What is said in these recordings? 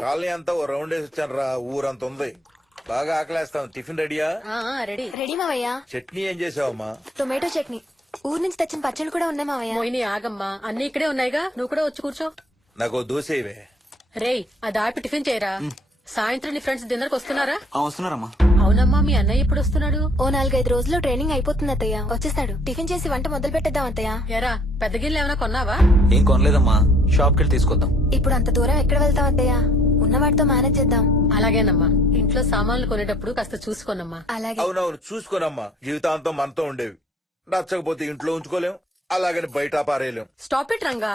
Colony అంతా ఓ round వేసి వచ్చాను రా. ఊరంత ఉంది. బాగా ఆకలేస్తాం. టిఫిన్ రెడీయా? రెడీ రెడీ మావయ్య. చట్నీ ఏం చేసావమ్మా? టొమాటో చట్నీ. ఊరు నుంచి తెచ్చిన పచ్చళ్ళు కూడా ఉన్నాయి మావయ్య. మోయిని ఆగమ్మా, అన్ని ఇక్కడే ఉన్నాయిగా, నువ్వు కూడా వచ్చి కూర్చో. నాకు దోశ ఇవే. రేయ్, అది ఆపి టిఫిన్ చేయరా. సాయంత్రం నీ ఫ్రెండ్స్ డిన్నర్ కి వస్తున్నారా? వస్తున్నారమ్మా. అవునమ్మా, మీ అన్నయ్య ఎప్పుడు వస్తున్నాడు? ఓ 4-5 రోజుల్లో ట్రైనింగ్ అయిపోతుంది అత్తయ్య. వచ్చేస్తాడు. టిఫిన్ చేసి వంట మొదలు పెట్టేద్దాం అత్తయ్య. ఎరా, పెద్ద గిన్నెలు ఏమైనా కొన్నావా? ఏం కొనలేదమ్మా, షాప్ కెళ్ళి తీసుకొద్దాం. ఇప్పుడు అంత దూరం ఎక్కడ వెళ్తాం అత్తయ్య? ఉన్న వాటితో మేనేజ్ చేద్దాం. అలాగేనమ్మా, ఇంట్లో సామాన్లు కొనేటప్పుడు కాస్త చూసుకోనమ్మా. అలాగే. అవునవును, చూసుకోనమ్మా. జీవితాంతం మనతో ఉండేవి. నచ్చకపోతే ఇంట్లో ఉంచుకోలేం, అలాగని బయట పారేయలేం. Stop it Ranga.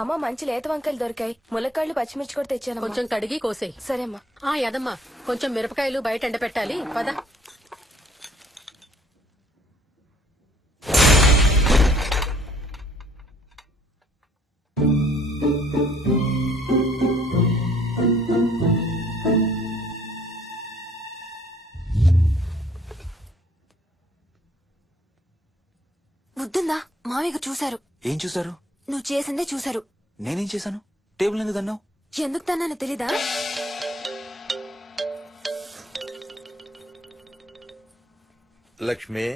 అమ్మ, మంచి లేత వంకాయలు దొరికాయి. ములక్కాళ్ళు, పచ్చిమిర్చి కూడా తెచ్చాను. కొంచెం కడిగి కోసేయ్. సరే అమ్మా. యదమ్మా, కొంచెం మిరపకాయలు బయట ఎండపెట్టాలి. పద. వద్దుందా? మామయ్య చూశారు. ఏం చూసారు? నువ్వు చేసిందే చూశారు. నేనేం చేశాను? టేబుల్ ఎందుకు అన్నావు? ఎందుకు తన్నాను తెలీదా? లక్ష్మి,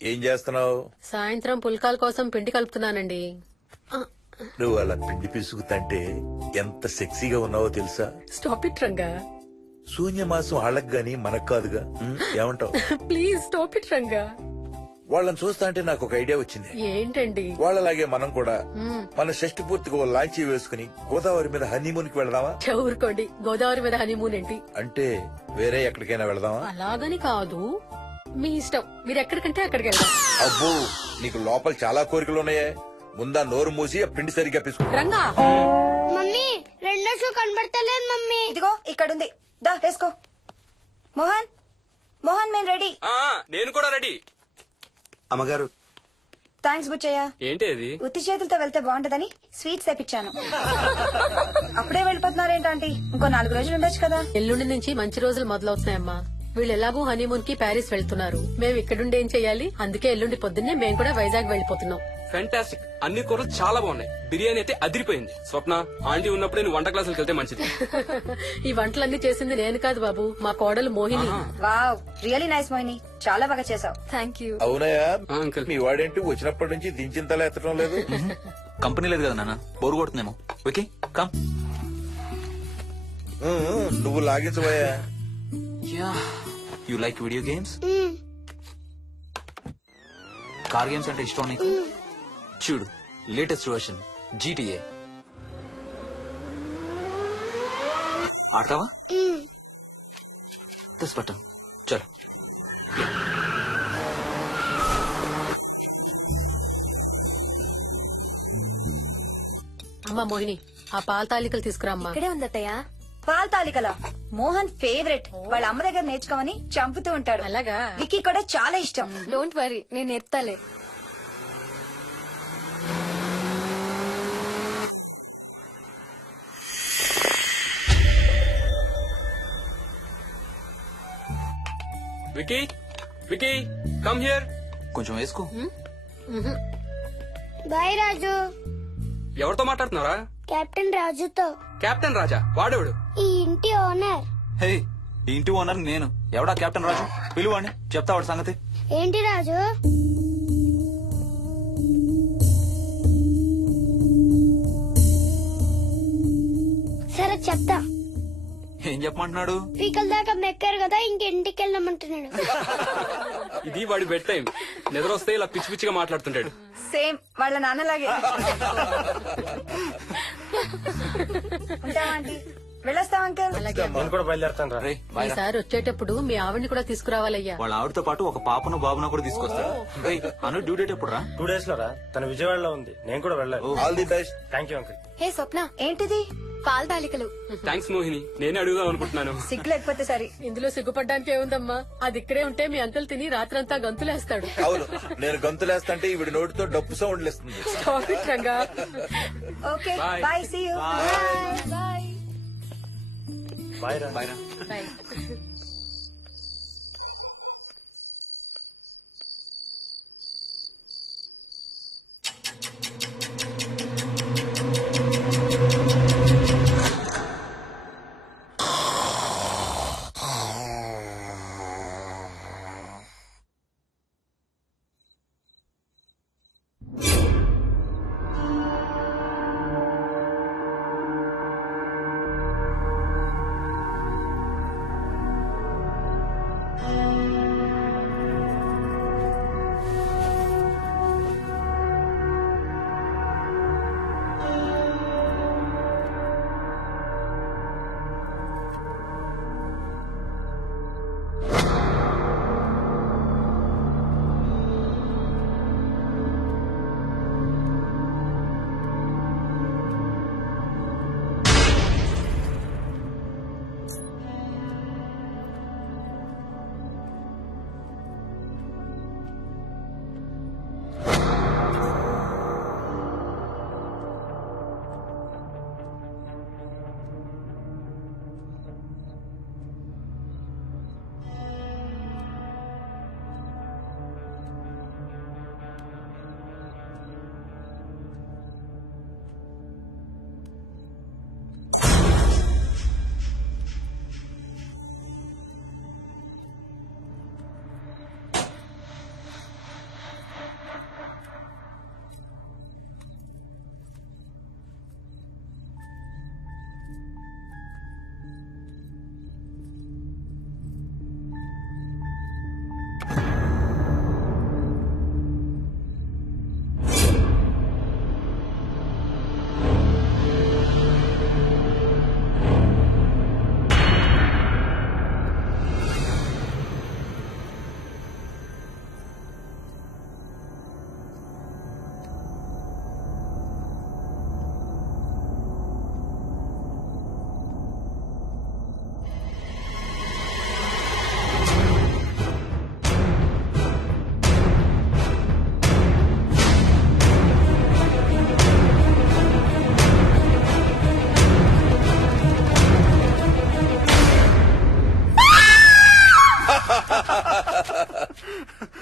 ఏం చేస్తున్నావు? సాయంత్రం పుల్కాల కోసం పిండి కలుపుతున్నానండి. నువ్వు అలా పిండి పిసుకుతంటే ఎంత సెక్సీగా ఉన్నావో తెలుసా? Stop it Ranga. శూన్యమాసం వాళ్ళకి గాని మనకు కాదుగా. ఏమంటావు? Please stop it Ranga. వాళ్ళని చూస్తా అంటే నాకు ఒక ఐడియా వచ్చింది. ఏంటండి? వాళ్ళలాగే మనం కూడా మన షష్టి పూర్తిగా ఓ లాంచీ వేసుకుని గోదావరి మీద హనీమూన్ కి వెళదామా? ఊరుకోండి, గోదావరి మీద హనీమూన్ ఏంటి? అంటే వేరే ఎక్కడికైనా వెళదామా? అలాగని కాదు, మీ ఇష్టం. మీరు ఎక్కడికంటే అక్కడికి వెళ్దాం. అబ్బో, నీకు లోపల చాలా కోరికలు ఉన్నాయే. ముందా నోరు మూసి ఆ పిండి సరిగ్గా పిసుకు. రంగా. మమ్మీ, రెండో షూ కనబడతలేదు మమ్మీ. ఇదిగో ఇక్కడుంది, దా వేసుకో. మోహన్, మోహన్, మేము రెడీ. నేను కూడా రెడీ. అమ్మగారు. థ్యాంక్స్ బుచ్చయ్య. ఏంటి అది? ఉత్తి చేతులతో వెళ్తే బాగుంటదని స్వీట్స్ తెప్పించాను. అప్పుడే వెళ్ళిపోతున్నారేంటంటీ? ఇంకో 4 రోజులు ఉండొచ్చు కదా. ఎల్లుండి నుంచి మంచి రోజులు మొదలవుతున్నాయమ్మా. వీళ్ళు ఎలాగూ హనీమూన్ కి ప్యారిస్ వెళ్తున్నారు. మేము ఇక్కడుండి ఏం చెయ్యాలి? అందుకే ఎల్లుండి పొద్దున్నే మేము కూడా వైజాగ్ వెళ్ళిపోతున్నాం. ఫెంటాస్టిక్. అన్ని కూరలు చాలా బాగున్నాయి. బిర్యానీ అయితే అదిరిపోయింది. స్వప్న, ఆంటీ ఉన్నప్పుడే నువ్వు వంట క్లాసులకు వెళ్తే మంచిది. ఈ వంటలన్నీ చేసింది నేను కాదు బాబు, మా కోడలు Mohini. Wow, really nice Mohini, చాలా బాగా చేసావు. Thank you. అవునయా, అంకుల్. మీ వాడేంటి వచ్చినప్పటి నుంచి దించిన తల ఎత్తడం లేదు? కంపెనీ లేదు కదా నాన్న, బోరు కొడుతుందేమో. Okay come. నువ్వు లాగించబోయా? You like video games? Car games అంటే ఇష్టం నీకు? చూడు, లేటెస్ట్ వర్షన్ GTA. ఆడతావా? This button. చలో. అమ్మా మోహిని, ఆ పాల తాలికలు తీసుకురామ్మా. ఇక్కడే ఉంది అత్తయ్య. పాల్ తాలికల మోహన్ ఫేవరెట్. వాళ్ళ అమ్మ దగ్గర నేర్చుకోమని చంపుతూ ఉంటాడు. అలాగా? విక్కీ కూడా చాలా ఇష్టం. డోంట్ వరీ, నేను నేర్పుతాలే. Vicky, Vicky, come here. కొంచెం వేసుకో. బాయ్ రాజు. ఎవరితో మాట్లాడుతున్నారా? కెప్టెన్ రాజుతో. కెప్టెన్ రాజా? వాడేవాడు? ఈ ఇంటి ఓనర్. హే, ఈ ఇంటి ఓనర్ నేను. ఎవడా కెప్టెన్ రాజు? పిలువాడిని, చెప్తా వాడి సంగతి. ఏంటి రాజు? సరే చెప్తా. ఏం చెప్పమంటున్నాడు? పీకల దాకా మెక్కారు కదా, ఇంటికి వెళ్ళమంటున్నాడు. ఇది వాడి బెడ్ టైం. నిద్ర వస్తే ఇలా పిచ్చి పిచ్చిగా మాట్లాడుతుంటాడు. సేమ్ వాళ్ళ నాన్నలాగే. ఉంటావా ఆంటీ? వెళ్ళొస్తాం అంకల్. నేను కూడా బయలుదేరుతాను రా. రేయ్, బాయ్ రా. ఈసారి వచ్చేటప్పుడు మీ ఆవిడ్ని కూడా తీసుకురావాలయ్యా. వాళ్ళ ఆవిడతో పాటు ఒక పాపను బాబును కూడా తీసుకొస్తాడు. రేయ్, అను డ్యూ డేట్ ఎప్పుడు రా? 2 days లో రా. తన విజయవాడలో ఉంది, నేను కూడా వెళ్ళాలి. All the best. Thank you uncle. Hey Swapna, ఏంటిది? పాల తాలికలు. థ్యాంక్స్ మోహిని, నేనే అడుగుదాం అనుకుంటున్నాను. సిగ్గు లేకపోతే సరే. ఇందులో సిగ్గుపడ్డానికి ఏముందమ్మా, అది ఇక్కడే ఉంటే మీ అంకుల్ తిని రాత్రంతా గంతులేస్తాడు. అవును, నేను గంతులేస్తంటే ఈవిడ నోటితో డప్పు సౌండ్లు ఇస్తుంది. Stop it, Ranga. Okay Bye. Bye, see you. Bye. Bye రా. Bye.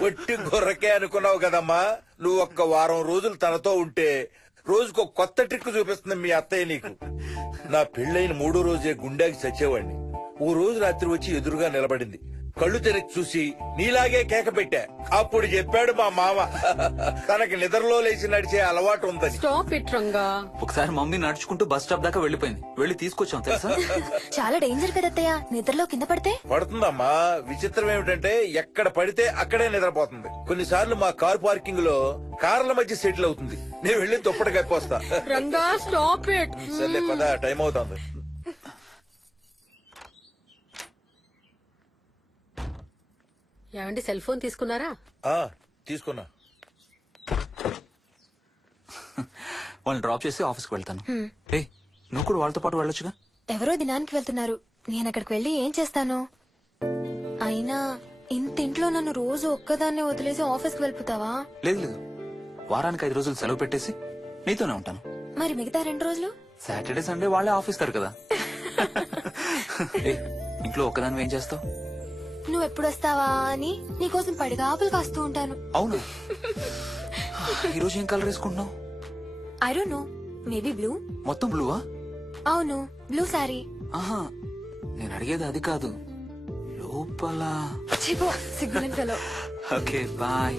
ఒట్టి గొర్రకే అనుకున్నావు కదమ్మా. నువ్వు ఒక్క వారం రోజులు తనతో ఉంటే రోజుకో కొత్త ట్రిక్ చూపిస్తుంది మీ అత్తయ్య నీకు. నా పెళ్ళైన 3వ రోజే గుండెకి చచ్చేవాడిని. ఓ రోజు రాత్రి వచ్చి ఎదురుగా నిలబడింది. కళ్ళు తెరిచి చూసి నీలాగే కేక పెట్టా. అప్పుడు చెప్పాడు మా మామ తనకి నిద్రలో లేచి నడిచే అలవాటు ఉందని. Stop it, Ranga. ఒకసారి మమ్మీ నడుచుకుంటూ బస్ స్టాప్ దాకా వెళ్లిపోయింది. వెళ్లి తీసుకొచ్చాం తెలుసా. చాలా డేంజర్ కదా అత్తయ్య, నిద్రలో కింద పడితే. పడుతుందమ్మా. విచిత్రం ఏమిటంటే ఎక్కడ పడితే అక్కడే నిద్రపోతుంది. కొన్నిసార్లు మా కార్ పార్కింగ్ లో కార్ల మధ్య సెటిల్ అవుతుంది. నేను వెళ్ళి దుప్పటి కప్పొస్తా. Ranga, stop it. సర్లే పద, టైం అవుతుంది. ఏమండి, సెల్ ఫోన్ తీసుకున్నారా? తీసుకున్నా. వాళ్ళని డ్రాప్ చేసి ఆఫీస్కి వెళ్తాను. ఏ నువ్వు కూడా వాళ్ళతో పాటు వెళ్ళొచ్చుగా. ఎవరో దినానికి వెళ్తున్నారు, నేను అక్కడికి వెళ్ళి ఏం చేస్తాను? అయినా ఇంత ఇంట్లో నన్ను రోజు ఒక్కదాన్నే వదిలేసి ఆఫీస్కి వెళ్ళిపోతావా? లేదు లేదు, వారానికి 5 రోజులు సెలవు పెట్టేసి నీతోనే ఉంటాను. మరి మిగతా 2 రోజులు? సాటర్డే సండే వాళ్ళే ఆఫీస్ తారు కదా. ఏ ఇంట్లో ఒక్కదాని ఏం చేస్తావు? నువ్వు ఎప్పుడు వస్తావా అని నీకోసం పడిగాపులు కాస్తూ ఉంటాను. అవును. ఈరోజు ఏం కలర్ వేసుకుంటున్నావు? I don't know, maybe blue. మొత్తం బ్లూవా? అవును, బ్లూ సారీ. ఆహా, నేను అడిగేది అది కాదు, లోపల. సిగ్గులేని ఫెలో. Okay bye.